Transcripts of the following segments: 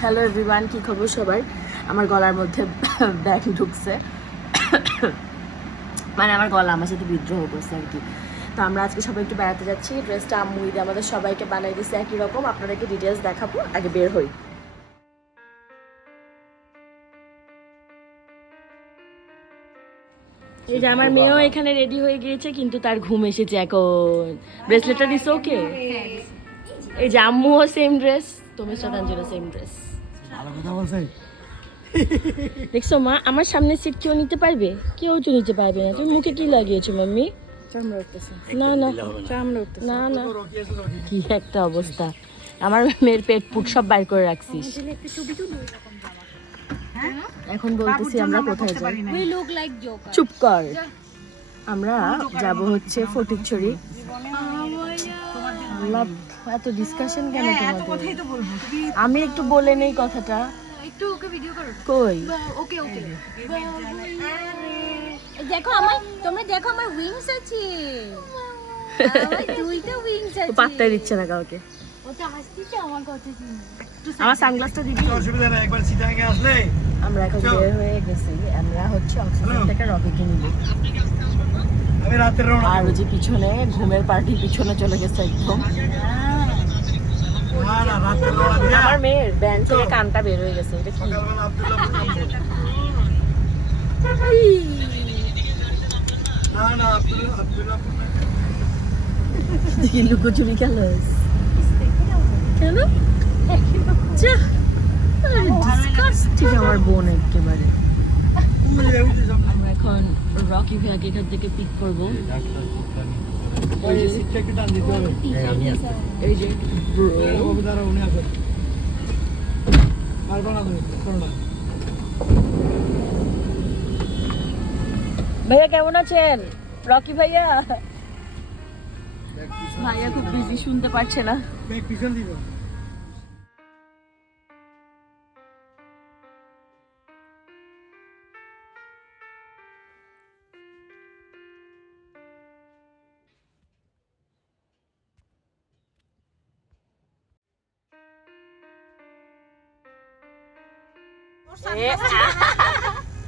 Hello everyone, কী খবর সবার? আমার গলার মধ্যে ব্যাগ ঢুকছে, মানে আমার গলা আমার সাথে বিদ্রোহ করছে আর কি। তো আমরা আজকে সবাই একটু বেড়াতে যাচ্ছি। ড্রেসটা আম্মু ঈদে আমাদের সবাইকে বানিয়ে দিচ্ছে একই রকম। আপনাদেরকে ডিটেলস দেখাবো, আগে বের হই। এই যে আমার মেয়েও এখানে রেডি হয়ে গিয়েছে, কিন্তু তার ঘুম এসেছে এখন। ব্রেসলেটটা দিস ওকে। এই যে আম্মুও সেম ড্রেস, তুমি শ্রদ্ধাঞ্জলি সেম ড্রেস। দেখছো মা, আমার সামনে সিট কেউ নিতে পারবে? কেউ তো নিতে পারবে না। তুমি মুখে কি লাগিয়েছো মাম্মি? না না না না, কি একটা অবস্থা। আমার মেয়ের পেট পুট সব বাইর করে রাখছিস। এখন বলতেছি আমরা কোথায় যাই। চুপ কর। আমরা যাব হচ্ছে ফটিকছড়ি। এত ডিসকাশন কেন তোমাদের? আমি একটু বলে নেই কথাটা। একটু ওকে ভিডিও করো। কই? ওকে ওকে। দেখো আমার, তোমরা দেখো আমার উইংস আছে। আমার দুইটা উইংস আছে। পাত্তাই দিচ্ছে না কাউকে। ওটা হাসছে আমার কথা শুনে। আমার সানগ্লাসটা দিবি? অসুবিধা নেই, একবার সিটাঙ্গে আসলে। আমরা এখন বের হয়ে গেছি। আমরা হচ্ছে অক্সিজেন থেকে রকিকে নিব। আমি রাতের রওনা। আর ওই যে পিছনে ঘুমের পার্টি পিছনে চলে গেছে একদম। আমার মেয়ের ব্যান্ড থেকে কানটা বের হয়ে গেছে। এটা কি লুকোচুরি খেলাস কেন? আমার বোন একেবারে। আমরা এখন রকি ভাইয়াকে এখান থেকে পিক করবো। ভাইয়া কেমন আছেন? রকি ভাইয়া ভাইয়া খুব বিজি, শুনতে পারছে না।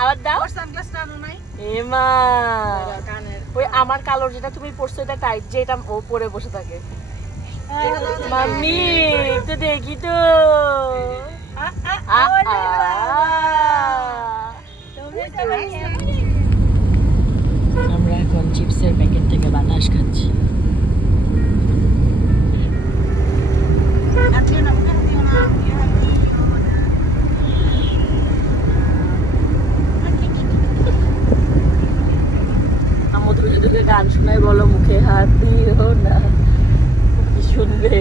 আবার দাও। এমা ওই আমার কালোর যেটা তুমি পরছো এটা টাইট, যে এটা ও পরে বসে থাকে। মাম্মি তো দেখি তো। আমরা এখন চিপসের প্যাকেট থেকে বাতাস খাচ্ছি। গান শোনাই বলো, মুখে হাত দিও না, কি শুনবে?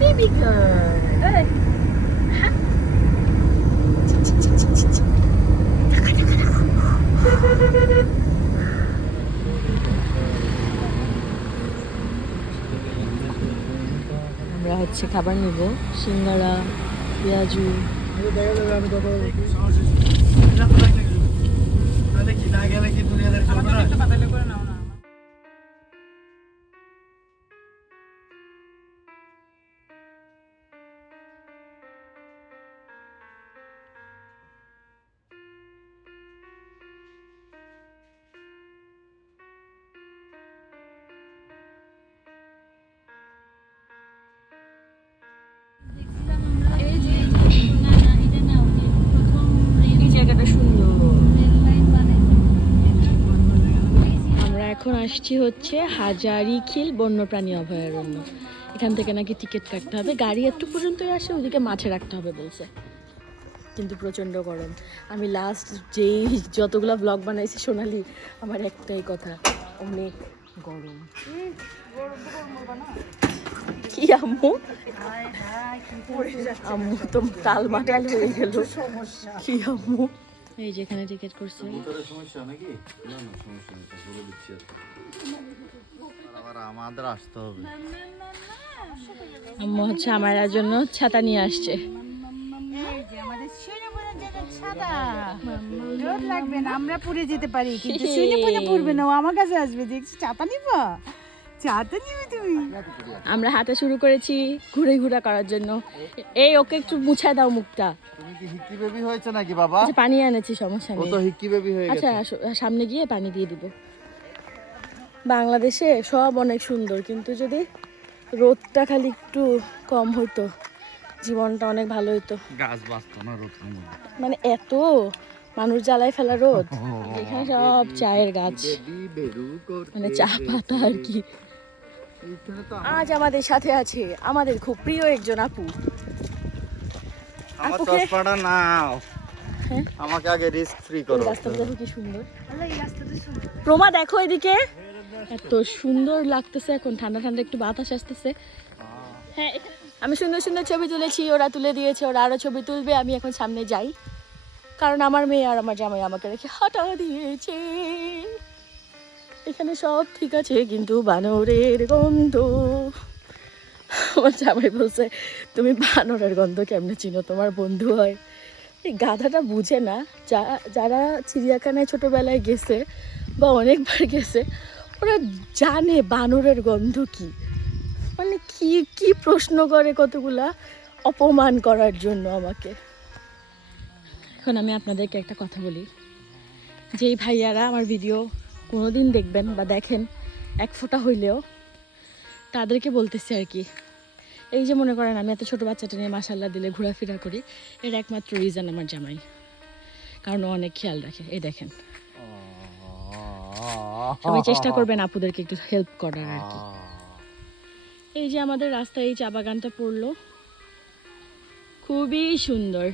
Baby girl. আমরা হচ্ছে খাবার নিব, সিঙ্গারা, পেঁয়াজু। এখন আসছি হচ্ছে হাজারিখিল বন্যপ্রাণী অভয়ারণ্য। এখান থেকে নাকি টিকিট কাটতে হবে, গাড়ি একটু পর্যন্তই আসে, ওইদিকে মাঠে রাখতে হবে বলছে। কিন্তু প্রচণ্ড গরম। আমি লাস্ট যেই যতগুলো ব্লগ বানাইছি সোনালি, আমার একটাই কথা, অনেক গরম। কি আম্মু, আম্মু তো টাল মাটাল হয়ে গেল। কি আম্মু, এই যেখানে টিকিট করছে। আমাদের আসতে হবে। আম্মু হচ্ছে আমার জন্য ছাতা নিয়ে আসছে। রোদ লাগবে না, আমরা পরে যেতে পারি, কিন্তু সুইনে পুনে পড়বে না, ও আমার কাছে আসবে। দেখছি ছাতা নিবা, ছাতা নিবি তুমি? আমরা হাঁটা শুরু করেছি ঘুরে ঘুরা করার জন্য। এই ওকে একটু মুছায় দাও মুখটা। তুমি কি হিক্কি বেবি হয়েছে নাকি বাবা? আচ্ছা পানি এনেছি, সমস্যা ও নেই। তো হিক্কি বেবি হয়ে আচ্ছা গেছে। সামনে গিয়ে পানি দিয়ে দিব। বাংলাদেশে সব অনেক সুন্দর, কিন্তু যদি রোদটা খালি একটু কম হইতো জীবনটা অনেক ভালো হইতো। গাছ বাঁচতো না রোদ কমলে। মানে এত মানুষ জ্বালায় ফেলা রোদ, এখানে সব চায়ের গাছ, মানে চা পাতা আর কি। আজ আমাদের সাথে আছে আমাদের খুব প্রিয় একজন আপু। আমার আপুকে চশমাটা নাও, হ্যাঁ আমাকে আগে রিস্ক ফ্রি এই করো। রাস্তাটা দেখো কি সুন্দর। প্রমা দেখো এদিকে, এত সুন্দর লাগতেছে এখন, ঠান্ডা ঠান্ডা একটু বাতাস আসতেছে। হ্যাঁ আমি সুন্দর সুন্দর ছবি তুলেছি, ওরা তুলে দিয়েছে, ওরা আরো ছবি তুলবে। আমি এখন সামনে যাই, কারণ আমার মেয়ে আর আমার জামাই আমাকে রেখে হাঁটা দিয়েছে। এখানে সব ঠিক আছে, কিন্তু বানরের গন্ধ। আমার জামাই বলছে তুমি বানরের গন্ধ কেমনে চিনো, তোমার বন্ধু হয়। এই গাধাটা বুঝে না, যারা চিড়িয়াখানায় ছোটবেলায় গেছে বা অনেকবার গেছে, ওরা জানে বানরের গন্ধ কি। মানে কি কি প্রশ্ন করে কতগুলা, অপমান করার জন্য আমাকে। এখন আমি আপনাদেরকে একটা কথা বলি, যেই ভাইয়ারা আমার ভিডিও কোনোদিন দেখবেন বা দেখেন এক ফোঁটা হইলেও, তাদেরকে বলতেছি আর কি, এই যে মনে করেন আমি এত ছোটো বাচ্চাটা নিয়ে মাশাল্লাহ দিলে ঘোরাফেরা করি, এর একমাত্র রিজন আমার জামাই, কারণ ও অনেক খেয়াল রাখে। এই দেখেন, সবাই চেষ্টা করবেন আপুদেরকে একটু হেল্প করার আর কি। এই যে আমাদের রাস্তায় এই চা বাগানটা পড়লো, খুবই সুন্দর।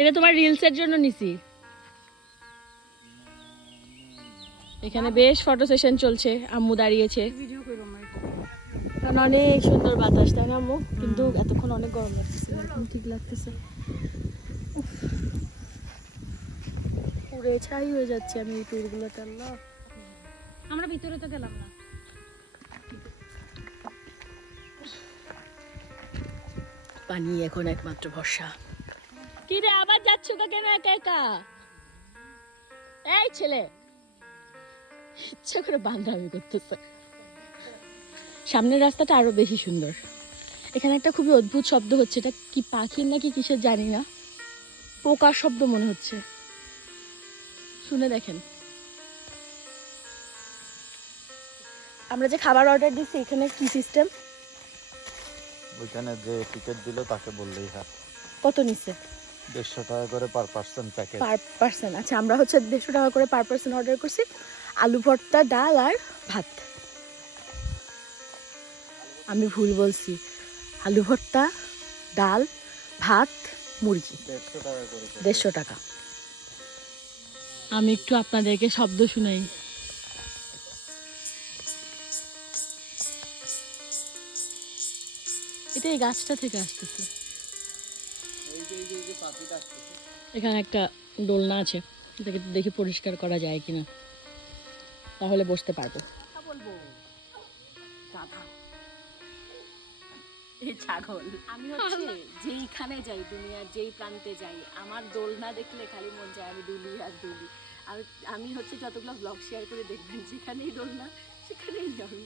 এটা তোমার রিলসের জন্য নিছি। এখানে বেশ ফটো সেশন চলছে, আম্মু দাঁড়িয়েছে, কারণ অনেক সুন্দর বাতাস, তাই না আম্মু? কিন্তু এতক্ষণ অনেক গরম লাগতেছে, এখন ঠিক লাগতেছে। পুরে ছাই হয়ে যাচ্ছে আমি এই টুরগুলোতে। আল্লাহ, আমরা ভিতরে তো গেলাম না। পানি এখন একমাত্র ভরসা। কি রে আবার যাচ্ছ কেন একা একা? এই ছেলে ইচ্ছা করে বান্ধবী করতেছে। সামনের রাস্তাটা আরো বেশি সুন্দর। এখানে একটা খুবই অদ্ভুত শব্দ হচ্ছে, এটা কি পাখির নাকি কিসের জানি না, পোকার শব্দ মনে হচ্ছে, শুনে দেখেন। আমরা যে খাবার অর্ডার দিচ্ছি এখানে কি সিস্টেম? ওইখানে যে টিকিট দিল তাকে বললেই হয়। কত নিচ্ছে? 150 টাকা করে per person package. Per person? আচ্ছা, আমরা হচ্ছে 150 টাকা করে পার পার্সন অর্ডার করছি, আলু ভর্তা, ডাল আর ভাত। আমি ভুল বলছি, আলু ভর্তা, ডাল, ভাত, মুরগি। 150 টাকা করে। 150 টাকা। আমি একটু আপনাদেরকে শব্দ শুনাই। এটা এই গাছটা থেকে আসতেছে। এখানে একটা দোলনা আছে, এটাকে দেখি পরিষ্কার করা যায় কিনা, তাহলে বসতে পারবো। এই ছাগল, আমি হচ্ছে যেইখানে যাই, দুনিয়ার যেই প্রান্তে যাই, আমার দোলনা দেখলে খালি মন চায় আমি দুলি আর দুলি। আর আমি হচ্ছে যতগুলো ব্লগ শেয়ার করে দেখবেন, যেখানেই দোলনা সেখানেই আমি,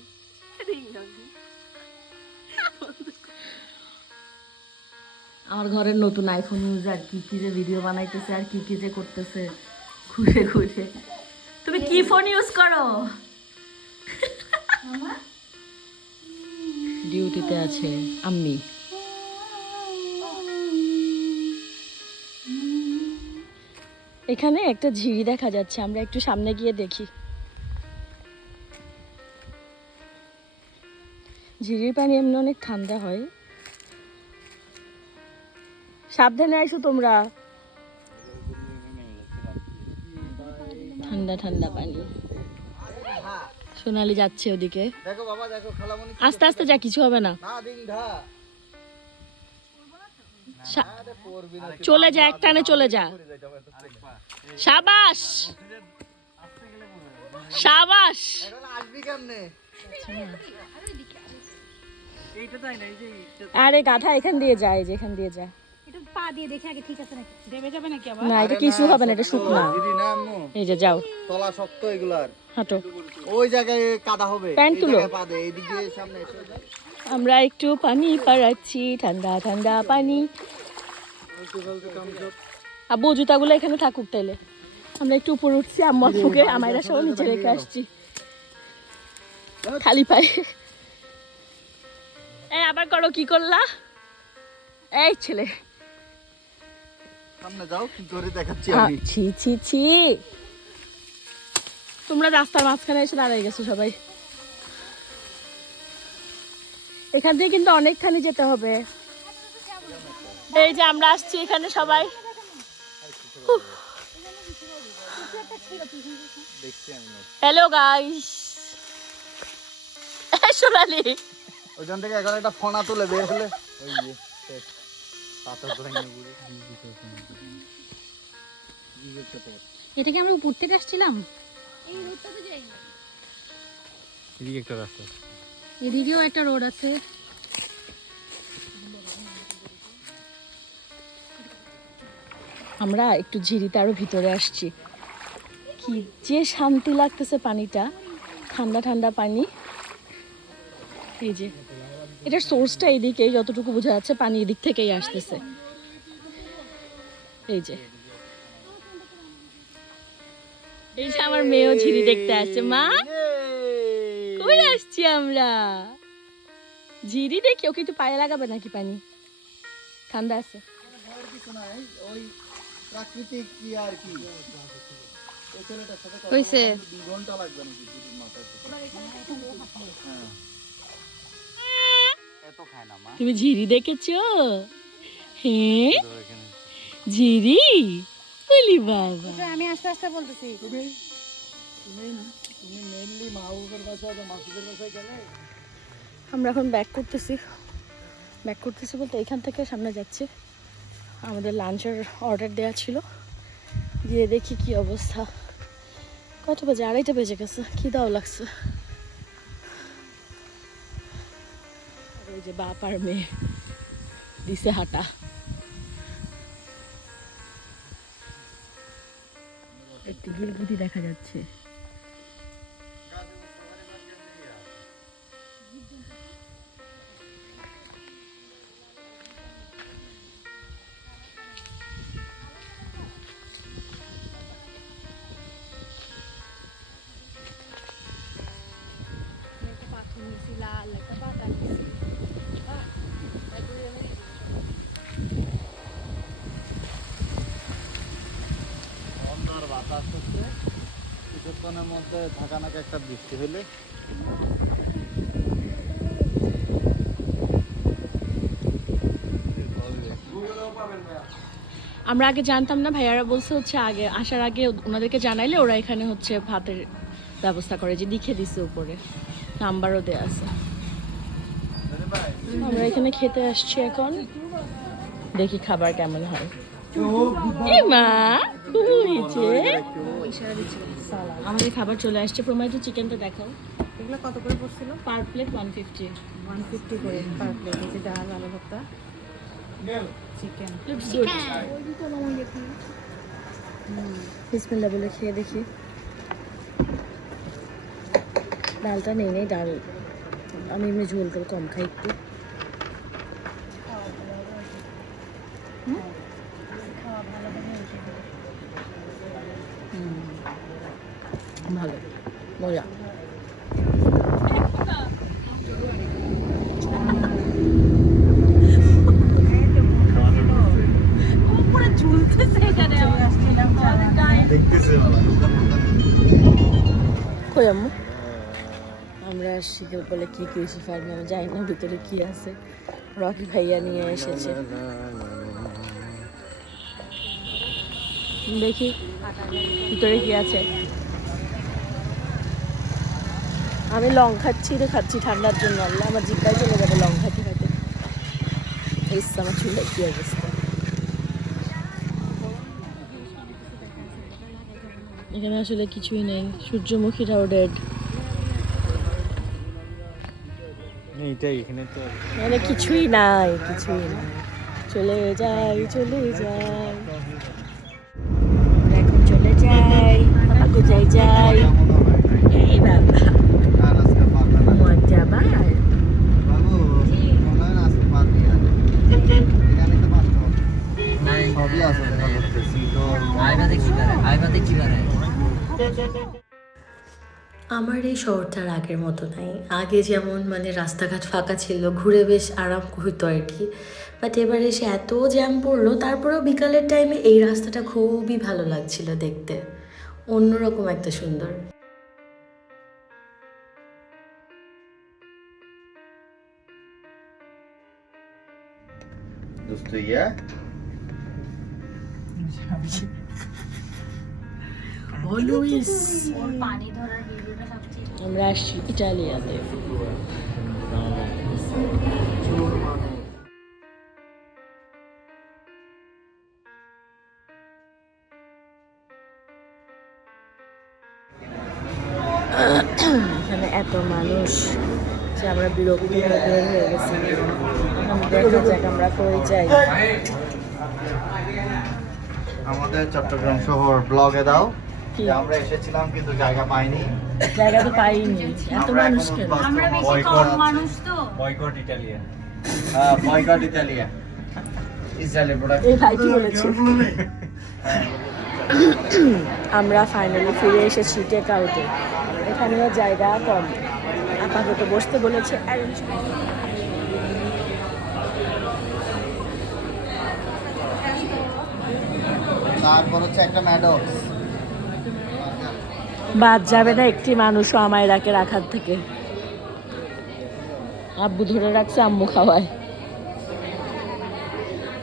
সেখানেই আমি। আমার ঘরের নতুন আইফোন ইউজার কি কি যে ভিডিও বানাইতেছে আর কি কি যে করতেছে ঘুরে ঘুরে। তুমি কি ফোন ইউজ করো? ডিউটিতে আছে আম্মি। এখানে একটা ঝিরি দেখা যাচ্ছে, আমরা একটু সামনে গিয়ে দেখি। ঝিরির পানি এমনি অনেক ঠান্ডা হয়, সাবধানে আইসো তোমরা। ঠান্ডা ঠান্ডা পানি। সোনালি যাচ্ছে ওদিকে, দেখো বাবা দেখো, খালামণি আস্তে আস্তে যা, কিছু হবে না। না দিন ধা চলে যা, একটানে চলে যা। সাবাস। সাবাস। এখন আসবি কেমনে? আরে গাধা এখান দিয়ে যায়, যে এখান দিয়ে যায়। এটা পা দিয়ে দেখে আগে ঠিক আছে নাকি, দেবে যাবে নাকি আবার? না এটা কিছু হবে না, এটা শুকনা। দিদি না আম্মু, এই যে যাও, তলা শক্ত এগুলার। হাঁটো। ওই জায়গায় কাদা হবে, প্যান্ট এই তুলো। জায়গায় পা দে, এইদিক দিয়ে সামনে এসে যা। আমরা একটু পানি পাড়াচ্ছি, ঠান্ডা ঠান্ডা পানি। আব্বু জুতাগুলো এখানে থাকুক তাইলে। আমরা একটু উপরে উঠছি, আম্মা ফুকে আমায়রা সব নিচে রেখে আসছি খালি পায়ে। এই আবার করো, কি করলা? এই ছেলে সামনে যাও, কি করে দেখাচ্ছি হ্যাঁ, আমি। ছি ছি ছি, তোমরা রাস্তার মাঝখানে এসে দাঁড়াই গেছো সবাই। এখান থেকে কিন্তু অনেকখানি যেতে হবে। এই যে আমরা আসছি এখানে সবাই। দেখছি আমি না। হ্যালো গাইস, সোনালি ওইখান থেকে এখন একটা ফোনা তুলে বের হলে ওই যে শেষ। পাথর ভেঙে পুরো এটা কি আমরা উপর থেকে আসছিলাম? এদিকে একটা রাস্তা। এদিকেও একটা রোড আছে। আমরা একটু ঝিরিতে আরো ভিতরে আসছি। কি যে শান্তি লাগতেছে, পানিটা ঠান্ডা ঠান্ডা পানি। এই যে এটার সোর্সটা এদিকে, যতটুকু বোঝা যাচ্ছে পানি এদিক থেকেই আসতেছে। এই যে এই যে আমার মেয়েও ঝিরি দেখতে আসছে। মা কই আসছি আমরা? ঝিরি দেখি, ওকে একটু পায়ে লাগাবে নাকি? পানি ঠান্ডা আছে। ওই প্রাকৃতিক কি আর কি, এই ছেলেটার সাথে কথা হইছে। বলতে 2 ঘন্টা লাগবে নাকি দিদির মাথায় থেকে। হ্যাঁ। এত খায় না মা। তুমি ঝিরি দেখেছো? হ্যাঁ তো এখানে ঝিরি, বলি বাবা। আমি আস্তে আস্তে বলতেছি। তুমি মেইনলি মাহবুবের বাসায় বা মাসুদের বাসায় গেলে। আমরা এখন ব্যাক করতেছি বলতে এখান থেকে সামনে যাচ্ছি। আমাদের লাঞ্চের অর্ডার দেওয়া ছিল, গিয়ে দেখি কি অবস্থা। কত বাজে? 2:30 বেজে গেছে, খিদাও লাগছে। আর ওই যে বাপ আর মেয়ে দিছে হাঁটা। একটু গিলগুটি দেখা যাচ্ছে। অন্ধকার বাতাস হচ্ছে, কিছুক্ষণের মধ্যে ঢাকানাকে একটা বৃষ্টি হলে। আমরা আগে জানতাম না, ভাইয়ারা বলছে হচ্ছে আগে আসার আগে ওনাদেরকে জানাইলে ওরা এখানে হচ্ছে ভাতের ব্যবস্থা করে, যে লিখে দিছে উপরে, নাম্বারও দেওয়া আছে। আমরা এখানে খেতে আসছি এখন, দেখি খাবার কেমন হয়। এ মা কি হয়েছে? আমাদের খাবার চলে আসছে। প্রমাইতো চিকেনটা দেখাও। এগুলো কত করে পড়ছিল? পার প্লেট 150। 150 করে পার প্লেট। এই যে ডাল, আলু ভর্তা, চিকেন। Looks good. বিসমিল্লাহ বলে খেয়ে দেখি। ডালটা নেই, ডাল আমি এমনি ঝোল করে কম খাই একটু। ভালো, মজা। কই আম্মু? আমরা আসছি বলে কি কৃষি ফার্মে, আমি জানি না ভিতরে কি আছে। রকি ভাইয়া নিয়ে এসেছে, দেখি ভিতরে কি আছে। আমি লং খাচ্ছি ঠান্ডার জন্য। আল্লাহ, আমার জিব্বায় চলে যাবে লং খাতে খাতে। আমার চুলে কি অবস্থা। এখানে আসলে কিছুই নেই, সূর্যমুখীরাও ডেড। এইটাই এখানে তো মানে কিছুই নাই, কিছুই নাই। চলে যাই, চলে যাই, এখন চলে যাই। বাবা কোথায় যাই? এই বাবা মজা বার। বাবু মনে হয় না আজকে পারবি আর এখানে তো পারতো সবই আছে করতেছি তো আইবাতে কি করে আমার এই শহরটার আগের মতো নাই। আগে যেমন মানে রাস্তাঘাট ফাঁকা ছিল, ঘুরে বেশ আরাম হতো আর কি। বাট এবারে এসে এত জ্যাম পড়লো, তারপরেও বিকালের টাইমে এই রাস্তাটা খুবই ভালো লাগছিল দেখতে, অন্যরকম একটা সুন্দর। দোস্ত ইয়া আমরা আসছি ইটালিয়াতে। এখানে এত মানুষ যে আমরা বিরক্ত হয়ে বের হয়ে গেছি। এখন দেখা যাক আমরা কই যাই। আমাদের চট্টগ্রাম শহর ব্লগে দাও কি? যে আমরা এসেছিলাম কিন্তু জায়গা পাইনি। জায়গা তো পাইনি, এত মানুষ কেন? আমরা বেশি কম মানুষ তো। বয়কট ইতালিয়া বয়কট ইতালিয়া ইসরায়েলের প্রোডাক্ট এই ভাই কি বলেছে? আমরা ফাইনালি ফিরে এসেছি টেক আউটে। এখানেও জায়গা কম, আপাতত বসতে বলেছে। তারপর হচ্ছে একটা ম্যাডক্স বাদ যাবে না একটি মানুষও আমায় রাখার থেকে। আব্বু ধরে রাখছে, আম্মু খাওয়ায়।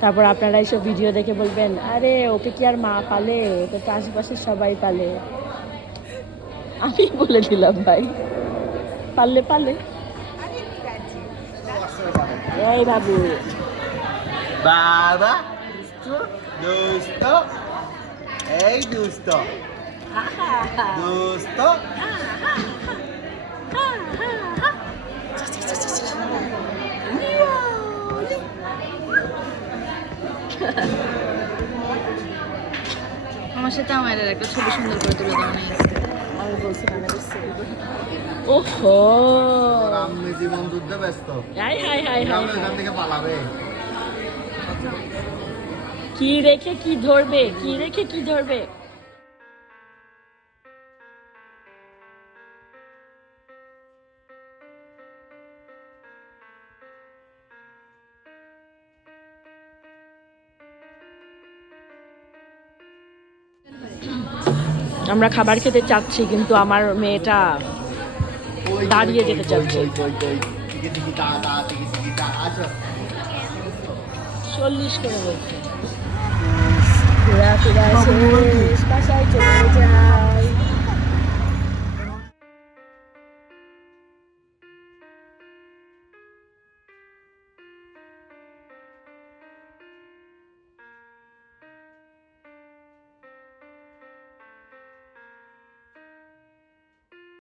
তারপর আপনারা এইসব ভিডিও দেখে বলবেন, আরে ওকে কি আর মা পালে, ওকে তো আশেপাশে সবাই পালে। আমি বলে দিলাম ভাই, পারলে পালে। এই বাবু বাবা দোস্ত এই দোস্ত দোস্ত আমার সাথে আমার একটা ছবি সুন্দর করে তুলে দাও না। আমি বলছিলাম ওহো আমি জীবন যুদ্ধে ব্যস্ত হাই হাই হাই হাই এখান থেকে পালাবে। কি রেখে কি ধরবে, কি রেখে কি ধরবে। আমরা খাবার খেতে চাচ্ছি কিন্তু আমার মেয়েটা দাঁড়িয়ে যেতে চাচ্ছে। 40 করে বলছে। ঘোরাফেরা শেষ, বাসায় চলে যাও।